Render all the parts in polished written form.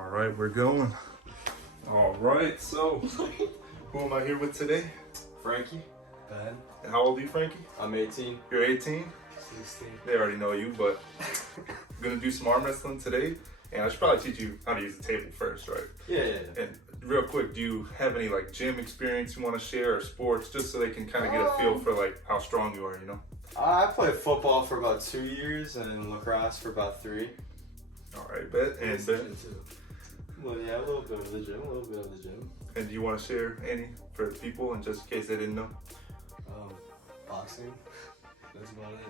All right, we're going. All right, so who am I here with today? Frankie. Ben. And how old are you, Frankie? I'm 18. You're 18? 16. They already know you, but I'm gonna do some arm wrestling today, and I should probably teach you how to use the table first, right? Yeah. And real quick, do you have any like gym experience you want to share or sports, just so they can kind of get a feel for like how strong you are, you know? I played football for about 2 years and lacrosse for about 3. All right, bet. And Ben. Well, yeah, a little bit of the gym. And do you want to share any for the people, and just in case they didn't know? Boxing. That's about it.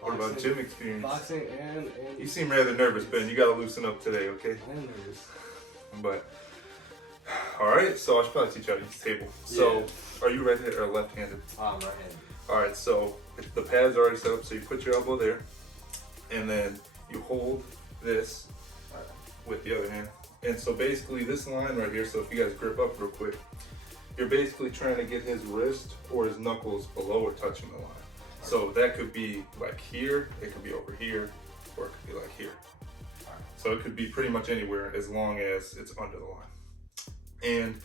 What about gym experience? Boxing and You seem rather nervous, Ben. You gotta loosen up today, okay? I'm nervous. But all right, so I should probably teach you how to use the table. So, are you right-handed or left-handed? I'm right-handed. All right, so the pad's already set up, so you put your elbow there, and then you hold this with the other hand. And so basically this line right here, so if you guys grip up real quick, you're basically trying to get his wrist or his knuckles below or touching the line. So that could be like here, it could be over here, or it could be like here. So it could be pretty much anywhere as long as it's under the line. And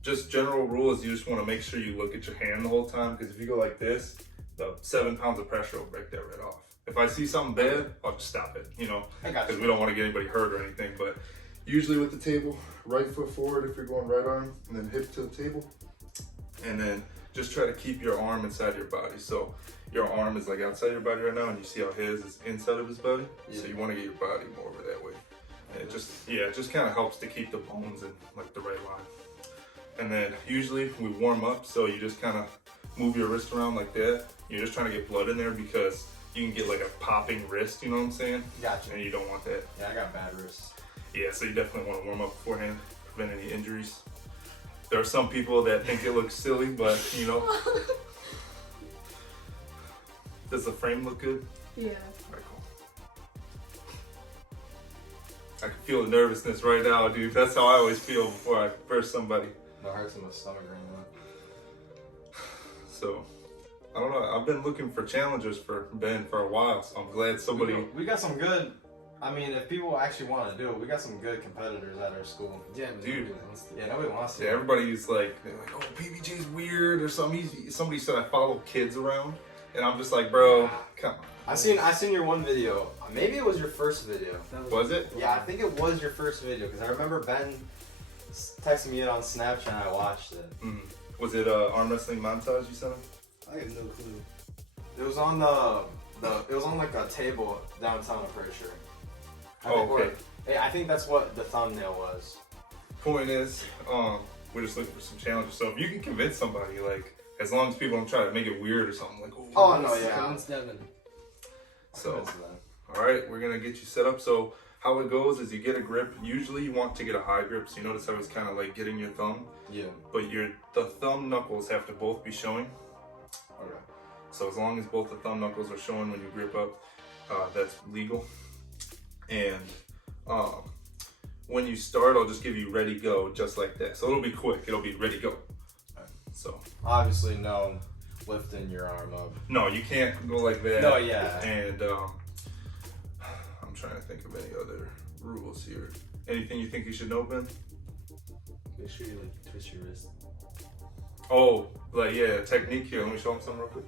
just general rule is you just want to make sure you look at your hand the whole time, because if you go like this, the 7 pounds of pressure will break that right off. If I see something bad, I'll just stop it, you know, because we don't want to get anybody hurt or anything. But usually with the table, right foot forward if you're going right arm, and then hip to the table. And then just try to keep your arm inside your body. So your arm is like outside your body right now, and you see how his is inside of his body. Yeah. So you want to get your body more over that way. And it just kind of helps to keep the bones in like the right line. And then usually we warm up, so you just kind of move your wrist around like that. You're just trying to get blood in there, because you can get like a popping wrist, you know what I'm saying? Gotcha. And you don't want that. Yeah, I got bad wrists. Yeah, so you definitely want to warm up beforehand, prevent any injuries. There are some people that think it looks silly, but you know. Does the frame look good? Yeah. Alright, cool. I can feel the nervousness right now, dude. That's how I always feel before I first somebody. It hurts in my stomach right now. So, I don't know. I've been looking for challengers for Ben for a while, so I'm glad somebody. We got some good. I mean, if people actually want to do it, we got some good competitors at our school. Yeah, dude. Nobody wants to. Yeah, everybody's like, oh, PBJ's weird or something. Somebody said I follow kids around, and I'm just like, bro, come on. I seen your one video. Maybe it was your first video. Was it? Yeah, I think it was your first video, because I remember Ben texting me it on Snapchat and I watched it. Was it a arm wrestling montage you sent him? I have no clue. It was on it was on like a table downtown, I'm pretty sure. I think that's what the thumbnail was. Point is, we're just looking for some challenges. So if you can convince somebody, like, as long as people don't try to make it weird or something, like, oh no, yeah. Convince Devin. So, all right, we're gonna get you set up. So how it goes is you get a grip. Usually you want to get a high grip. So you notice how it's kind of like getting your thumb. Yeah. But the thumb knuckles have to both be showing. Okay. So as long as both the thumb knuckles are showing when you grip up, that's legal. And when you start, I'll just give you ready, go, just like that. So it'll be quick. It'll be ready, go. So obviously, no lifting your arm up. No, you can't go like that. No, yeah. And I'm trying to think of any other rules here. Anything you think you should know, Ben? Make sure you like twist your wrist. Oh, like yeah, technique here. Let me show them something real quick.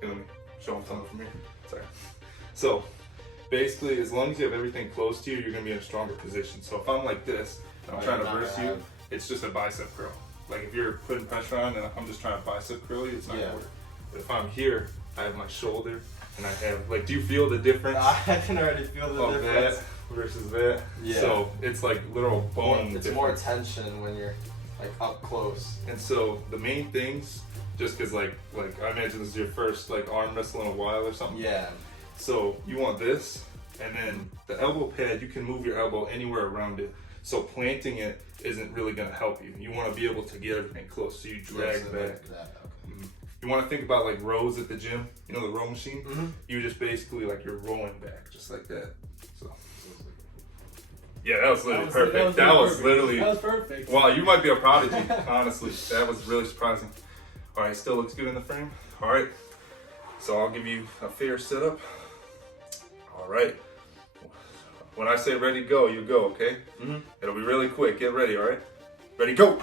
Here, let me show them something from here. Sorry. So basically, as long as you have everything close to you, you're gonna be in a stronger position. So if I'm like this, and I'm trying to burst you, it's just a bicep curl. Like if you're putting pressure on, and if I'm just trying to bicep curl you, it's not gonna work. But if I'm here, I have my shoulder, and I have like, do you feel the difference? I can already feel the difference. That versus that. Yeah. So it's like literal bone. It's more tension when you're like up close. And so the main things, just because like I imagine this is your first like arm wrestle in a while or something. Yeah. So you want this, and then the elbow pad, you can move your elbow anywhere around it. So planting it isn't really going to help you. You want to be able to get everything close, so you drag back. You want to think about like rows at the gym, you know, the row machine? You just basically like you're rolling back, just like that. So yeah, that was literally perfect. That was perfect. Wow, you might be a prodigy, honestly. That was really surprising. All right, still looks good in the frame. All right, so I'll give you a fair setup. All right. When I say ready, go, you go, okay? Mm-hmm. It'll be really quick. Get ready, all right? Ready, go!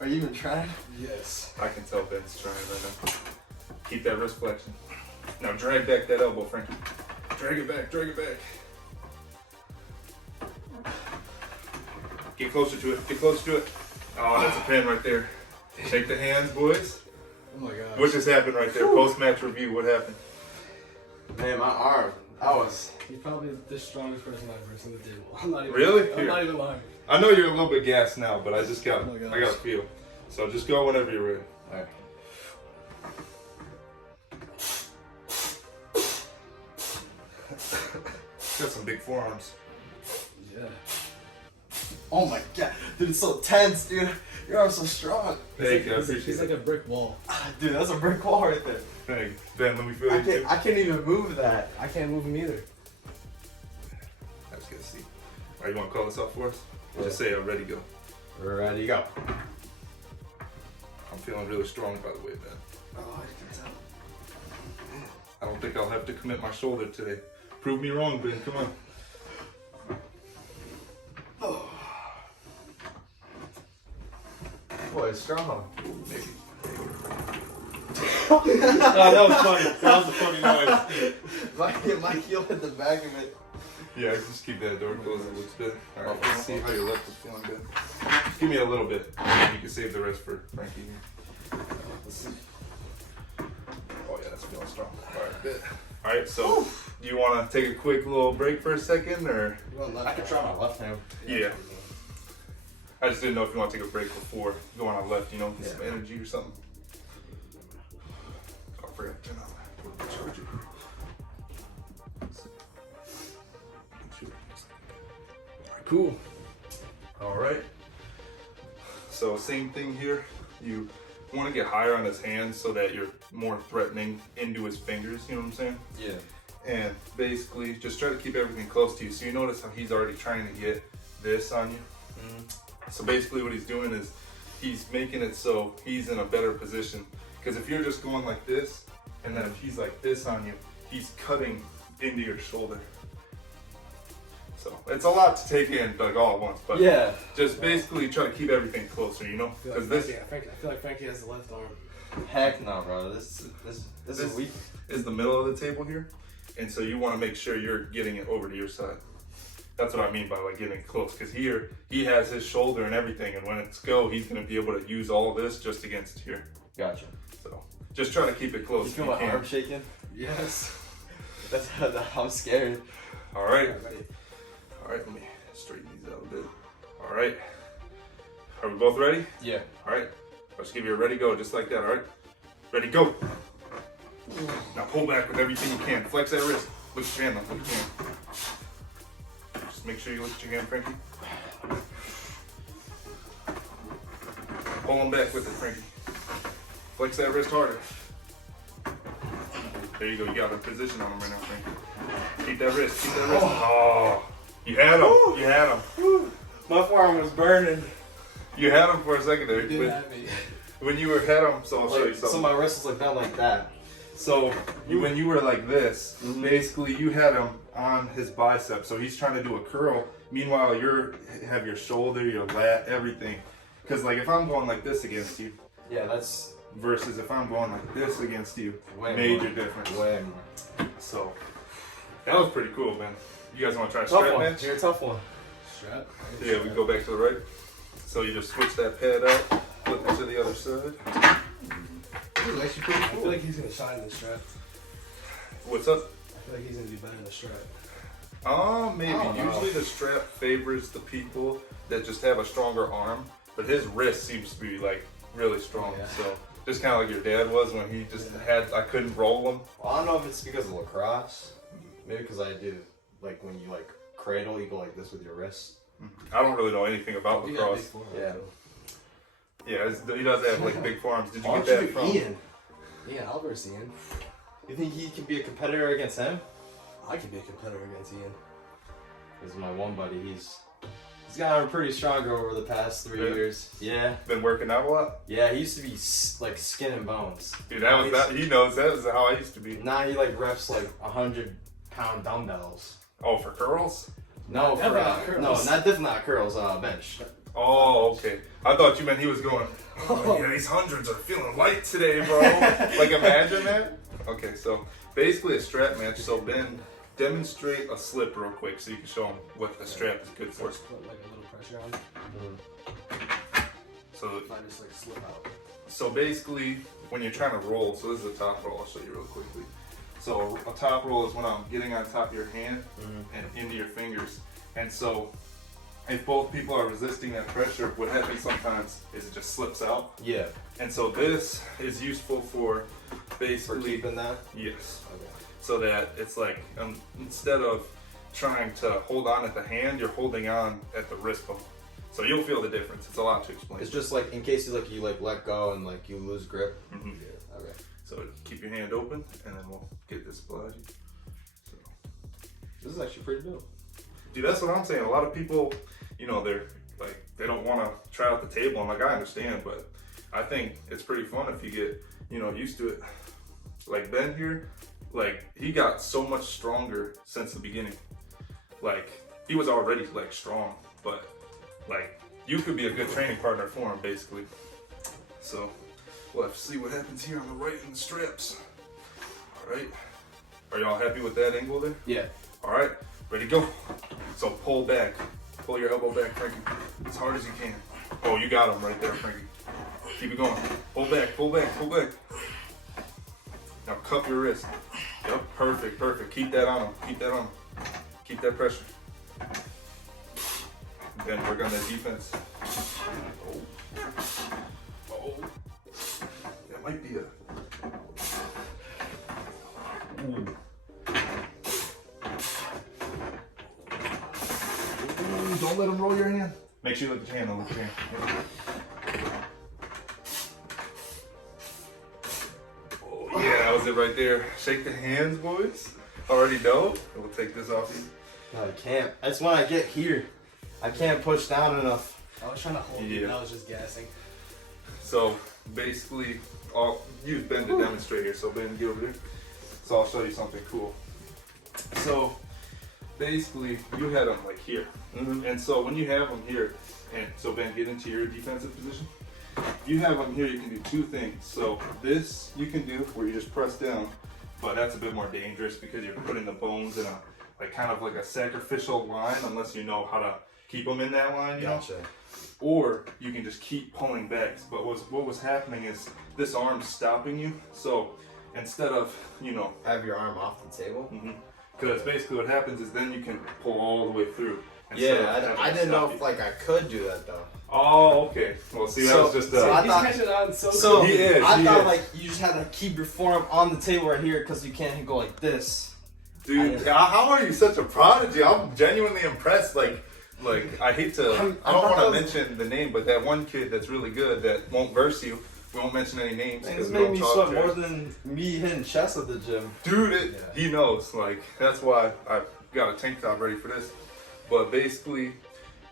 Are you even trying? Yes. I can tell Ben's trying right now. Keep that wrist flexion. Now drag back that elbow, Frankie. Drag it back, drag it back. Get closer to it, get closer to it. Oh, that's a pin right there. Shake the hands, boys. Oh my god. What just happened right there? Post-match review, what happened? Man, my arm. That was. He's probably the strongest person I've ever seen at the table. I'm not even Really? I'm not even lying. I know you're a little bit gassed now, but I just got, Oh my gosh. I got a feel. So just go whenever you're ready. Alright. Got some big forearms. Yeah. Oh my god. Dude, it's so tense, dude. Your arm's so strong. Thank you, I He's appreciate like it. a brick wall. Dude, that's a brick wall right there. Thank you. Ben, let me feel you too. I can't even move that. I can't move him either. I just gotta see. Alright, you wanna call this out for us? Just say I'm ready, go. Ready, go. I'm feeling really strong, by the way, Ben. Oh, I can tell. I don't think I'll have to commit my shoulder today. Prove me wrong, Ben. Come on. Boy, it's strong. Maybe. Oh, that was funny. That was a funny noise. My heel hit the back of it. Yeah, just keep that door closed. It looks good. All right, let's see how your left is feeling, Ben. Just give me a little bit. You can save the rest for Frankie. Let's see. Oh yeah, that's feeling strong. All right, good. All right, so do you want to take a quick little break for a second, or? I can try my left hand. Yeah. I just didn't know if you want to take a break before going on left, you know, get some energy or something. Oh, I forgot to turn on the charger. Alright, cool. Alright. So same thing here. You want to get higher on his hands so that you're more threatening into his fingers, you know what I'm saying? Yeah. And basically just try to keep everything close to you. So you notice how he's already trying to get this on you. So basically what he's doing is he's making it so he's in a better position. Because if you're just going like this, and then if he's like this on you, he's cutting into your shoulder. So it's a lot to take in like all at once, but Yeah. just basically try to keep everything closer, you know? I feel Because like this I feel like Frankie has the left arm. Heck no, bro. This is weak. is the middle of the table here, and so you want to make sure you're getting it over to your side. That's what I mean by like getting close, because here he has his shoulder and everything, and when it's go, he's going to be able to use all this just against here. Gotcha. So just try to keep it close. You if feel you my can. arm shaking? Yes. That's I'm scared. All right, Alright, ready. all right. Let me straighten these out a bit. All right. Are we both ready? Yeah. All right. I'll just give you a ready go, just like that. All right. Ready go. Now pull back with everything you can. Flex that wrist. Lift your hand up if you can. Just make sure you lift your hand, Frankie. Pull him back with it, Frankie. Flex that wrist harder. There you go. You got a position on him right now, Frankie. Keep that wrist. Keep that wrist. Oh, you had him. You had him. My forearm was burning. You had him for a second there. You did have me. When you were had him, so I'll show you something. So my wrist was like down like that. So when you were like this, Mhm. basically you had him on his bicep. So he's trying to do a curl. Meanwhile, have your shoulder, your lat, everything. Because like if I'm going like this against you, Yeah, that's versus if I'm going like this against you, way major more. difference. Way more. So that was pretty cool, man. You guys want to try a Tough strap one. match? You're a tough one. Strap. Yeah, we go back to the right. So you just switch that pad out, flip it to the other side. This is actually pretty cool. I feel like he's gonna shine in the strap. What's up? I feel like he's gonna be better in the strap. Maybe. I don't know. Usually the strap favors the people that just have a stronger arm, but his wrist seems to be like really strong. Yeah. So just kind of like your dad was when he just I couldn't roll him. Well, I don't know if it's because of lacrosse. Maybe because I do like when you like cradle, you go like this with your wrist. I don't really know anything about He got a big lacrosse. forearm, Yeah. too. Yeah, he does have like big forearms. Did you Why get don't that you from? Ian? Ian Alvarez, Ian. You think he can be a competitor against him? I could be a competitor against Ian. Because my one buddy, he's He's gotten pretty stronger over the past 3 Really? years. Yeah. Been working out a lot? Yeah, he used to be like skin and bones. Dude, that was that. He knows that was how I used to be. Now he like reps like 100-pound dumbbells. Oh, for curls? No, for Definitely not curls. no, not definitely not curls. Bench. Oh, okay. I thought you meant he was going, oh, yeah, these hundreds are feeling light today, bro. Like, imagine that. Okay, so basically a strap match. So, Ben, demonstrate a slip real quick so you can show him what the strap is good for. Just put like a little pressure on. So, If I just like slip out. so basically, when you're trying to roll, so this is a top roll. I'll show you real quickly. So, a top roll is when I'm getting on top of your hand and into your fingers. And so, if both people are resisting that pressure, what happens sometimes is it just slips out. Yeah. And so this is useful for For basically, keeping that. yes, Okay. so that it's like instead of trying to hold on at the hand, you're holding on at the wrist bone. So you'll feel the difference. It's a lot to explain. It's just like in case you let go and like you lose grip. Mhm. Yeah. Okay. So keep your hand open, and then we'll get this applied. So, This is actually pretty dope. dude, that's what I'm saying. A lot of people, you know, they're like they don't want to try out the table. I'm like, I understand, but I think it's pretty fun if you get, you know, used to it. Like Ben here, like he got so much stronger since the beginning. Like he was already like strong, but like you could be a good training partner for him basically. So we'll have to see what happens here on the right in the straps. All right, are y'all happy with that angle there? Yeah. All right, ready to go. So pull back, pull your elbow back, Frankie, as hard as you can. Oh, you got him right there, Frankie. Keep it going. Pull back, pull back, pull back. Now cup your wrist. Yep, perfect, perfect. Keep that on him, keep that on him. Keep that pressure. Then work on that defense. Oh. That might be a... Ooh. Ooh, don't let him roll your hand. Make sure you look at your hand, don't look at your hand. Oh yeah, that was it right there. Shake the hands, boys. Already know? We'll take this off you. No, I can't. That's when I get here. I can't push down enough. I was trying to hold it, and I was just gassing. So basically, I'll use Ben to demonstrate here. So Ben, get over there. So I'll show you something cool. So basically, you had them like here. And so when you have them here, and so Ben, get into your defensive position. You have them here, you can do two things. So this you can do where you just press down, but that's a bit more dangerous because you're putting the bones in a like kind of like a sacrificial line unless you know how to keep them in that line, you know? Or you can just keep pulling back. But what was happening is this arm's stopping you. So instead of, you know, Have your arm off the table. because basically what happens is then you can pull all the way through. Yeah, I didn't know if like I could do that though. Oh, okay. Well, see, that was just so I He's thought- catching it on so So He is, I he thought is. like you just had to keep your forearm on the table right here because you can't go like this. dude. How are you such a prodigy? I'm genuinely impressed. Like I hate to. I don't want to mention the name, but that one kid that's really good that won't verse you. We won't mention any names It's because we made don't me talk sweat trash. more than me hitting chest at the gym. Dude, Yeah. he knows. Like that's why I've got a tank top ready for this. But basically,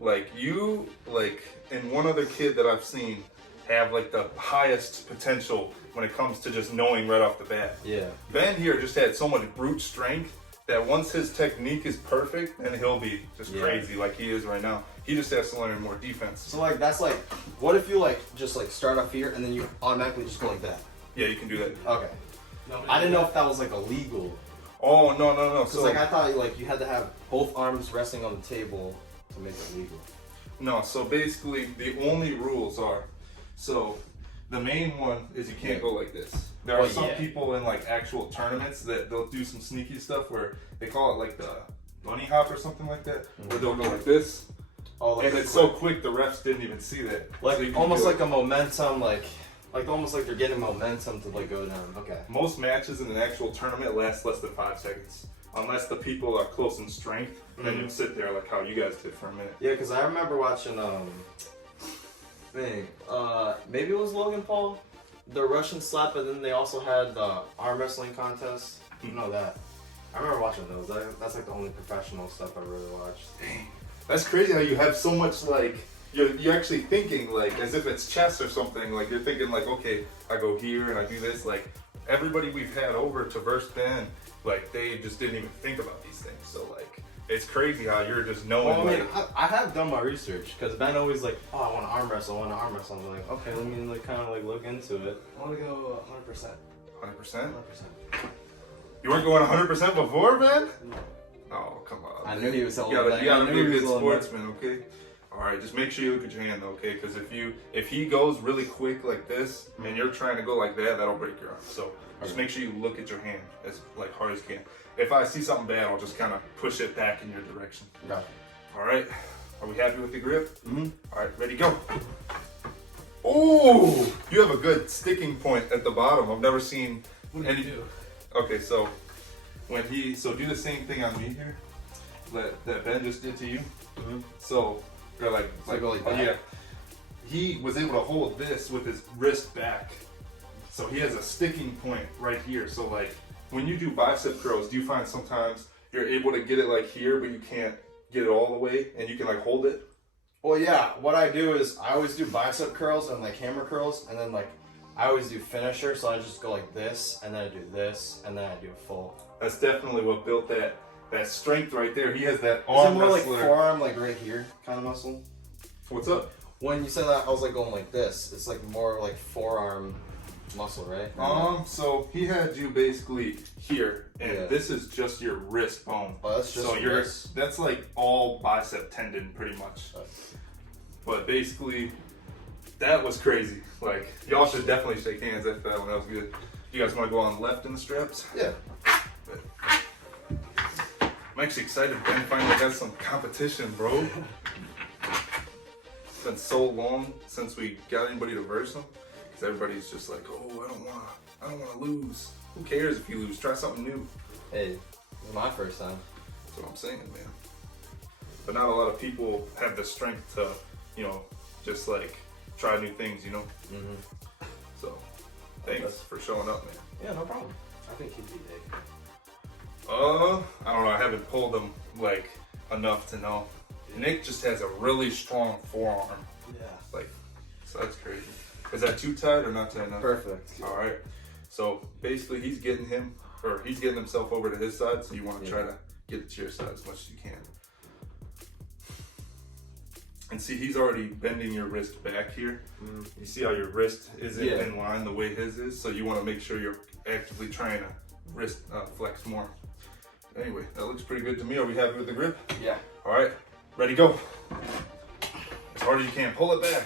like you, like and one other kid that I've seen have like the highest potential when it comes to just knowing right off the bat. Yeah. Ben here just had so much brute strength that once his technique is perfect, then he'll be just Yeah. crazy like he is right now. He just has to learn more defense. So like that's like, what if you like just like start off here and then you automatically just go like that? Yeah, you can do that. Okay. I didn't know if that was like illegal. Oh no. Cause So like I thought like you had to have both arms resting on the table to make it legal. no. So basically, the only rules are, so the main one is you can't go like this. There are Well, some yeah. people in like actual tournaments that they'll do some sneaky stuff where they call it like the bunny hop or something like that, where they'll go like this. Oh, like And it's so quick the refs didn't even see that. like So you can almost do like it. a momentum, like almost like they're getting momentum to like go down. Okay. Most matches in an actual tournament last less than 5 seconds. Unless the people are close in strength, then you'll sit there like how you guys did for a minute. Yeah, cause I remember watching maybe it was Logan Paul, the Russian slap, and then they also had the arm wrestling contest. You know that. I remember watching those. That's like the only professional stuff I really watched. Dang. That's crazy how you have so much like you're actually thinking like as if it's chess or something. Like you're thinking like, okay, I go here and I do this. Like everybody we've had over to verse Ben, like they just didn't even think about these things. So like it's crazy how you're just knowing. Well, I mean, like, I have done my research because Ben always like, oh, I want to arm wrestle, I'm like, okay, let me like kind of like look into it. I want to go 100%. 100%. 100%. You weren't going 100% before, Ben? No. Oh, come on. I knew he was You holding back. gotta I be knew a he was good holding back. sportsman, okay? All right, just make sure you look at your hand, okay? Because if he goes really quick like this and you're trying to go like that, that'll break your arm. So just make sure you look at your hand as like hard as you can. If I see something bad, I'll just kind of push it back in your direction. Gotcha. All right, are we happy with the grip? Mm-hmm. All right, ready, go. Oh, you have a good sticking point at the bottom. I've never seen What do any. you do? Okay, so do the same thing on me here that Ben just did to you. Mm-hmm. So you're like, So go like oh, that? yeah. He was able to hold this with his wrist back. So he has a sticking point right here. So like when you do bicep curls, do you find sometimes you're able to get it like here, but you can't get it all the way and you can like hold it? Well, yeah, what I do is I always do bicep curls and like hammer curls, and then like I always do finisher, so I just go like this, and then I do this, and then I do a full. That's definitely what built that strength right there. He has that Is it arm more like wrestler. forearm, like right here kind of muscle? What's up? When you said that, I was like going like this. It's like more like forearm muscle, right? So he had you basically here, and Yeah. this is just your wrist bone. Oh, that's just so you're wrist. that's like all bicep tendon pretty much. But basically, that was crazy. Like y'all should definitely shake hands after that one. That was good. You guys want to go on left in the straps? Yeah. I'm actually excited. Ben finally got some competition, bro. It's been so long since we got anybody to verse him, because everybody's just like, oh, I don't wanna lose. Who cares if you lose? Try something new. Hey, this is my first time. That's what I'm saying, man. But not a lot of people have the strength to, just like try new things, Mm-hmm. So, thanks for showing up, man. Yeah, no problem. I think he'd be big. I don't know. I haven't pulled him like enough to know. Nick just has a really strong forearm. Yeah. Like, so that's crazy. Is that too tight or not tight enough? Perfect. All right. So basically, he's getting himself over to his side. So you want to try to get it to your side as much as you can. And see, he's already bending your wrist back here. Mm-hmm. You see how your wrist isn't Yeah. in line the way his is. So you want to make sure you're actively trying to wrist flex more. Anyway, that looks pretty good to me. Are we happy with the grip? Yeah. All right, ready, go. As hard as you can. Pull it back.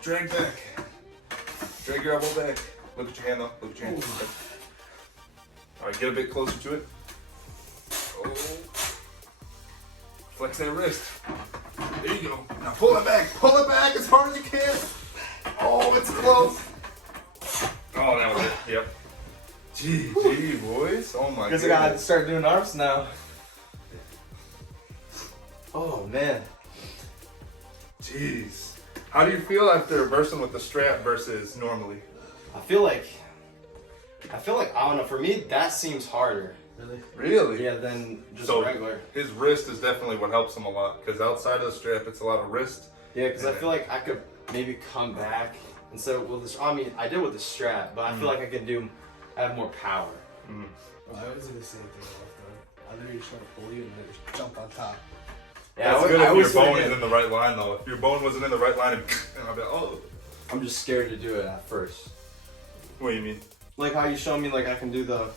Drag back. Drag your elbow back. Look at your hand up. Look at your hand. Okay. All right, get a bit closer to it. Oh. Flex that wrist. There you go. Now pull it back. Pull it back as hard as you can. Oh, it's close. Oh, that was it. Yep. Gee, boys. Oh my Guess I god. gotta start doing arms now. Oh man. Jeez. How do you feel after versing with the strap versus normally? I feel like I don't know. For me, that seems harder. Really? Really? Yeah, than just So regular. his wrist is definitely what helps him a lot, because outside of the strap, it's a lot of wrist. Yeah, because I feel like I could maybe come back instead of with this. I mean, I did with the strap, but I feel like I could have more power. Mm. I always do the same thing though. I literally just want to pull you and then just jump on top. Yeah, That's I good if always your bone forget. is in the right line, though. If your bone wasn't in the right line, and I'll be like, oh. I'm just scared to do it at first. What do you mean? Like how you showed me, like I can do the.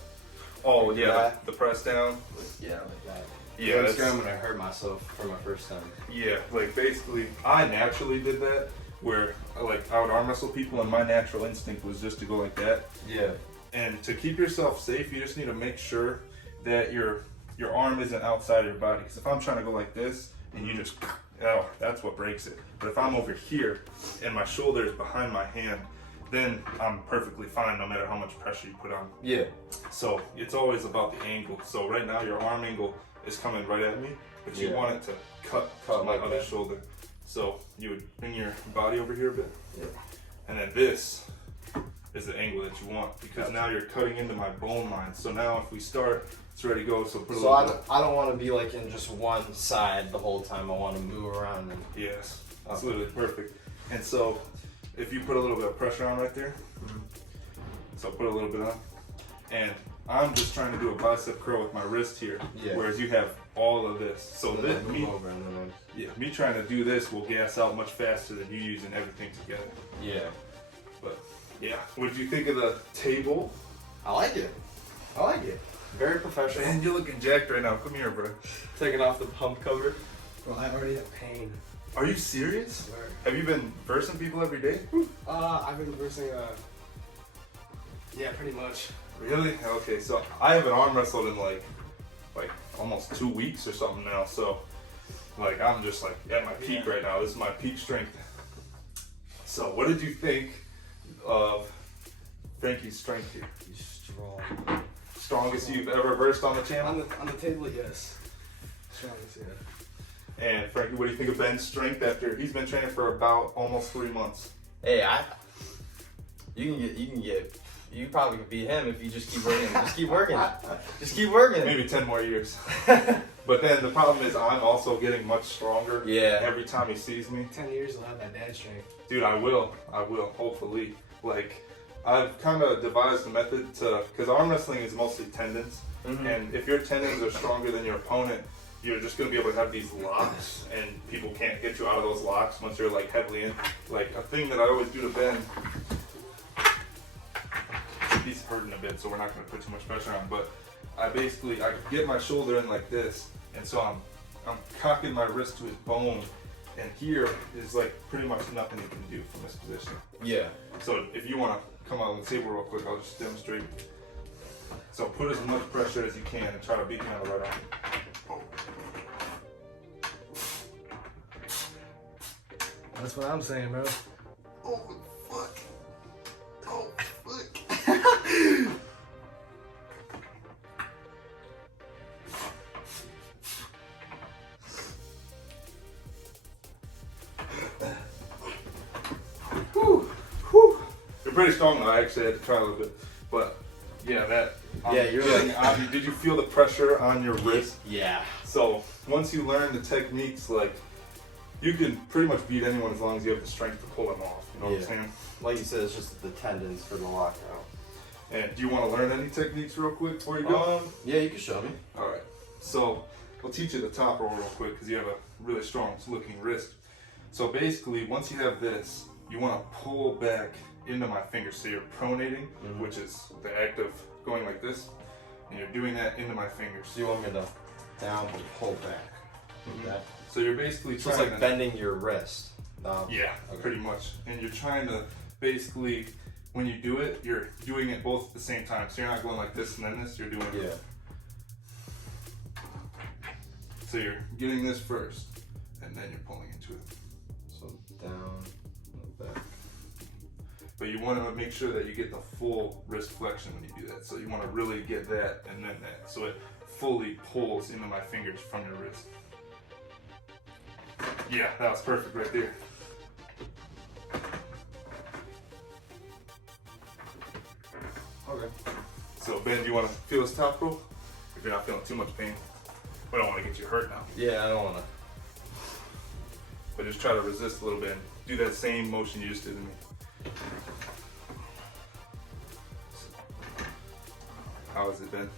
Oh, Like yeah, that? the press down. Yeah, like that. Yeah, I'm scared that's, I'm gonna hurt myself for my first time. yeah, like basically, I naturally did that, where I would arm wrestle people, and my natural instinct was just to go like that. Yeah. And to keep yourself safe, you just need to make sure that your arm isn't outside of your body. Because if I'm trying to go like this and you just, oh, that's what breaks it. But if I'm over here and my shoulder is behind my hand, then I'm perfectly fine no matter how much pressure you put on. Yeah. So it's always about the angle. So right now your arm angle is coming right at me, but you Yeah. want it to cut my like other that. shoulder. So you would bring your body over here a bit. Yeah. And then this is the angle that you want, because now you're cutting into my bone line. So now if we start, it's ready to go. So put a So little bit. I don't want to be like in just one side the whole time. I want to move around. And Yes, that's literally perfect. And so if you put a little bit of pressure on right there, so put a little bit on, and I'm just trying to do a bicep curl with my wrist here, whereas you have all of this. So this, me trying to do this will gas out much faster than you using everything together. Yeah. But yeah, what did you think of the table? I like it. I like it. Very professional. Man, you're looking jacked right now. Come here, bro. Taking off the pump cover. Bro, I already have pain. Are you serious? I swear. Have you been versing people every day? I've been versing, yeah, pretty much. Really? Okay, so I haven't arm wrestled in like almost 2 weeks or something now. So like I'm just like at my peak right now. This is my peak strength. So what did you think of Frankie's strength here? He's strong. Strongest you've ever versed on the channel? On the table, yes. Strongest, yeah. And Frankie, what do you think of Ben's strength after he's been training for about almost 3 months? Hey, you probably could beat him if you just keep working. Just keep working. Just keep working. Maybe 10 more years. But then the problem is I'm also getting much stronger. Yeah. Every time he sees me. 10 years, you'll have that dad strength. Dude, I will, hopefully. Like, I've kind of devised a method to, because arm wrestling is mostly tendons, and if your tendons are stronger than your opponent, you're just going to be able to have these locks, and people can't get you out of those locks once you're like heavily in. Like, a thing that I always do to Ben, he's hurting a bit, so we're not going to put too much pressure on, but I get my shoulder in like this, and so I'm cocking my wrist to his bone, and here is like pretty much nothing you can do from this position. Yeah. So if you want to come out on the table real quick, I'll just demonstrate. So put as much pressure as you can and try to beat me on the right arm. That's what I'm saying, bro. Oh, fuck. Oh, fuck. You're pretty strong though. I actually had to try a little bit, but yeah, you're like. Did you feel the pressure on your wrist? Yeah. So once you learn the techniques, like you can pretty much beat anyone as long as you have the strength to pull them off. You know what I'm saying? Like you said, it's just the tendons for the lockout. And do you want to learn any techniques real quick before you go? Yeah, you can show me. All right. So I'll teach you the top roll real quick because you have a really strong looking wrist. So basically, once you have this, you want to pull back into my fingers. So you're pronating, which is the act of going like this, and you're doing that into my fingers. So you want me to down and pull back? Okay. So you're basically So it's trying like to bending your wrist. Yeah, Okay. pretty much. And you're trying to basically, when you do it, you're doing it both at the same time. So you're not going like this and then this, you're doing Yeah. So you're getting this first, and then you're pulling into it. So down, back. But you want to make sure that you get the full wrist flexion when you do that. So you want to really get that and then that. So it fully pulls into my fingers from your wrist. Yeah, that was perfect right there. Okay. So Ben, do you want to feel this top roll? If you're not feeling too much pain. We don't want to get you hurt now. Yeah, I don't want to. But just try to resist a little bit and do that same motion you just did to me. How has it been?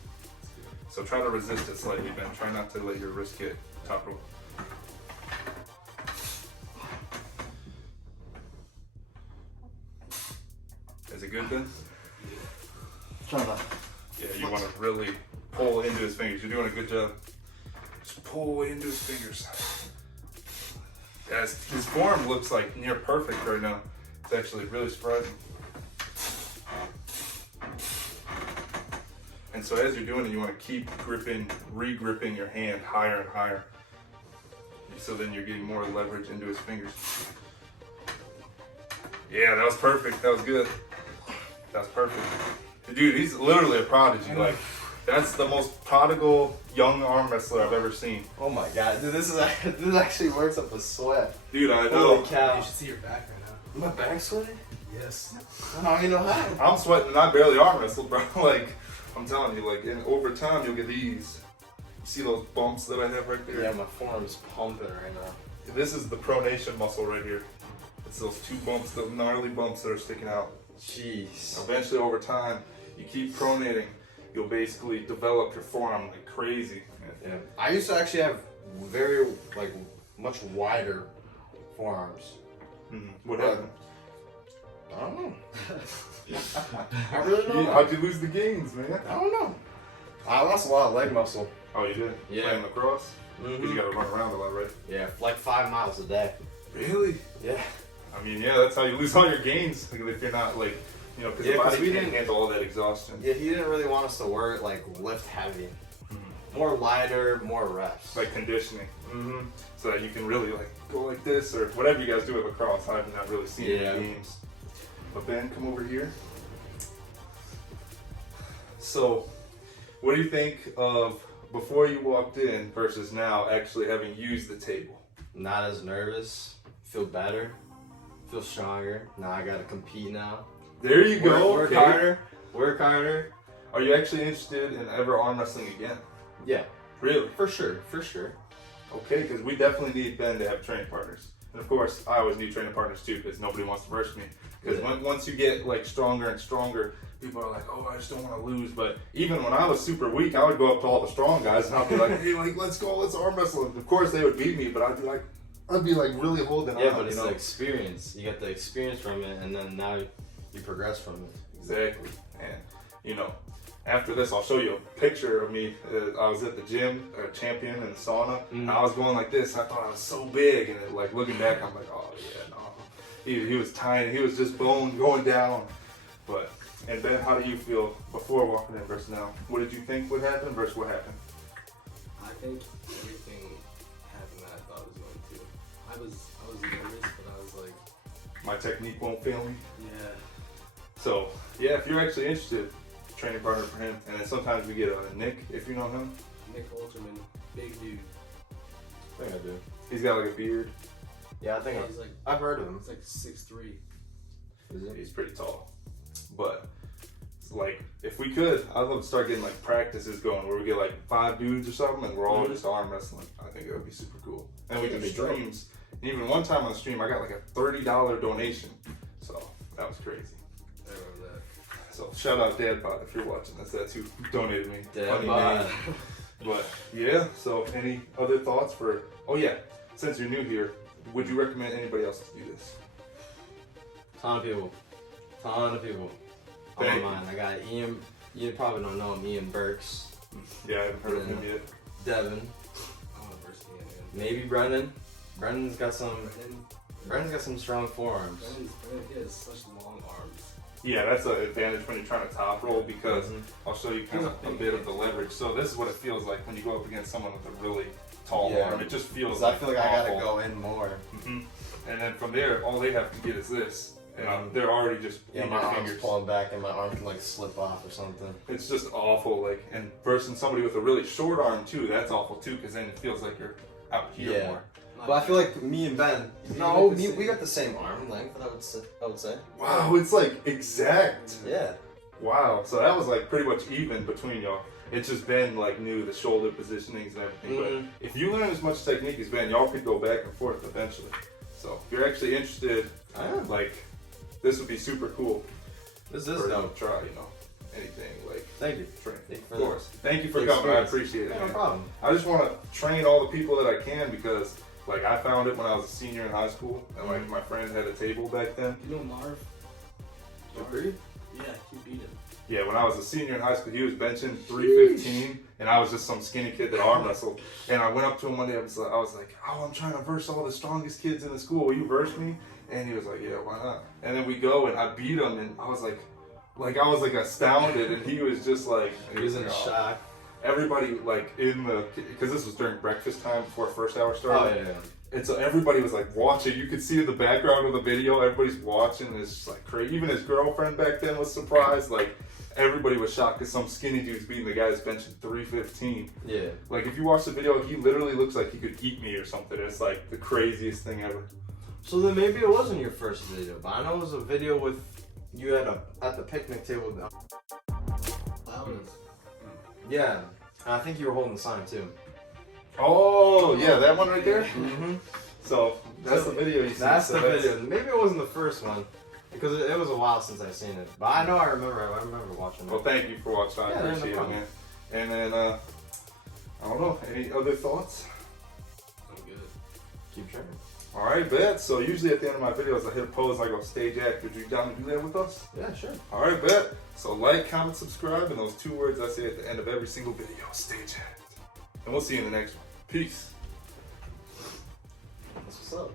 So try to resist it slightly, Ben. Try not to let your wrist get top roll. Is it good, Ben? Trying to. Yeah, you want to really pull into his fingers. You're doing a good job. Just pull into his fingers. Yeah, his form looks like near perfect right now. It's actually really surprising. And so as you're doing it, you want to keep gripping, re-gripping your hand higher and higher. So then you're getting more leverage into his fingers. Yeah, that was perfect. That was good. That was perfect. Dude, he's literally a prodigy. Like, that's the most prodigal young arm wrestler I've ever seen. Oh my god, dude, this actually works up a sweat. Dude, I know. Holy cow. You should see your back right now. My back's sweating? Yes. I don't even know how. I'm sweating and I barely arm wrestle, bro. Like, I'm telling you, like, and over time you'll get these. You see those bumps that I have right there? Yeah, my forearm's pumping right now. This is the pronation muscle right here. It's those two bumps, the gnarly bumps that are sticking out. Jeez. Eventually, over time, you keep pronating, you'll basically develop your forearm like crazy. Yeah. I used to actually have very, like, much wider forearms. What happened? I don't know. I really don't know. How'd you lose the gains, man? I don't know. I lost a lot of leg muscle. Oh, you did? Yeah. Playing lacrosse? Because you gotta run around a lot, right? Yeah, like 5 miles a day. Really? Yeah. I mean, yeah, that's how you lose all your gains. Like, if you're not, like, you know, because the body we can't didn't handle all that exhaustion. Yeah, he didn't really want us to work, like, lift heavy. More lighter, more reps. Like conditioning. So that you can really, like, go like this or whatever you guys do with lacrosse. I've not really seen any games. But Ben, come over here. So, what do you think of before you walked in versus now actually having used the table? Not as nervous. Feel better. Feel stronger. Now I gotta compete now. There you go. Work harder. Work harder. Are you actually interested in ever arm wrestling again? Yeah. Really? For sure. For sure. Okay, because we definitely need Ben to have training partners. And of course, I always need training partners too, because nobody wants to verse me. Because once you get like stronger and stronger, people are like, oh, I just don't want to lose. But even when I was super weak, I would go up to all the strong guys and I'd be like, hey, like, let's go, let's arm wrestle. And of course, they would beat me, but I'd be like really holding on. Yeah, but it's you know? the experience. You get the experience from it, and then now you progress from it. Exactly. And you know, after this, I'll show you a picture of me. I was at the gym, champion in the sauna. And I was going like this. I thought I was so big, and like looking back, I'm like, oh yeah, no. He was tiny. He was just bone going down. But and Ben, how do you feel before walking in versus now? What did you think would happen versus what happened? I think everything happened that I thought it was going to. I was nervous, but I was like, My technique won't fail me. yeah. So yeah, if you're actually interested, training partner for him. And then sometimes we get Nick, if you know him. Nick Ultraman, big dude. I think I do. He's got like a beard. Yeah, I think He's like, I've heard of him. he's like 6'3". Is it? He's pretty tall. But like, if we could, I'd love to start getting like practices going where we get like 5 dudes or something and we're all just arm wrestling. I think it would be super cool. And we do That'd be dope. streams. And even one time on the stream, I got like a $30 donation. So that was crazy. I remember that. So shout out Dadbot if you're watching this. That's who donated me. Funny Dadbot. name. But yeah, so any other thoughts for, oh yeah, since you're new here, would you recommend anybody else to do this? Ton of people. On Thank you. mine. I got Ian. You probably don't know him. Ian Burks. Yeah, I haven't heard of him yet. Devin. I want to verse me again. Maybe Brendan. Brendan's got some strong forearms. Brendan has such long arms. Yeah, that's an advantage when you're trying to top roll because I'll show you kind of a bit of the leverage. So this is what it feels like when you go up against someone with a really tall arm. It just feels I like feel like I gotta awful. go in more. And then from there, all they have to get is this. And they're already just Yeah, in my your arm's fingers. pulling back and my arm can like slip off or something. It's just awful. Like, and versus somebody with a really short arm too, that's awful too because then it feels like you're out here more. But I feel like me and Ben, we got the same arm length. I would say. Wow, it's like exact. Yeah. Wow, so that was like pretty much even between y'all. It's just Ben like knew the shoulder positionings and everything. But if you learn as much technique as Ben, y'all could go back and forth eventually. So if you're actually interested, like this would be super cool. This is for dope. to try, you know, anything like. Thank you. Training. Thank you Of for course. Thank you for the coming. I experience. appreciate it. Yeah, Man. no problem. I just want to train all the people that I can because, like, I found it when I was a senior in high school, and like my friend had a table back then. You know Marv? Jabri? Yeah, you beat him. Yeah, when I was a senior in high school, he was benching 315, and I was just some skinny kid that arm wrestled. And I went up to him one day. I was like, "Oh, I'm trying to verse all the strongest kids in the school. Will you verse me?" And he was like, "Yeah, why not?" And then we go, and I beat him, and I was like astounded, and he was just like, He was in like, shock. Everybody like because this was during breakfast time before first hour Oh started. yeah. And so everybody was like watching. You could see in the background of the video, everybody's watching. It's just like crazy. Even his girlfriend back then was surprised. Like everybody was shocked because some skinny dude's beating the guy that's benching 315. Yeah. Like if you watch the video, he literally looks like he could eat me or something. It's like the craziest thing ever. So then maybe it wasn't your first video, but I know it was a video with you at the picnic table. That was. Yeah, and I think you were holding the sign too. Oh, yeah, that one right there? Mm-hmm. So, that's the video you see. That's so the video. Maybe it wasn't the first one because it was a while since I've seen it. But I know I remember watching it. Well, thank you for watching. I Yeah, no appreciate it, problem. man. And then, I don't know, any other thoughts? I'm good. Keep trying. Alright, bet. So, usually at the end of my videos, I hit a pose and I go stage act. Would you down to do that with us? Yeah, sure. Alright, bet. So, like, comment, subscribe, and those 2 words I say at the end of every single video, stage act. And we'll see you in the next one. Peace. That's what's up.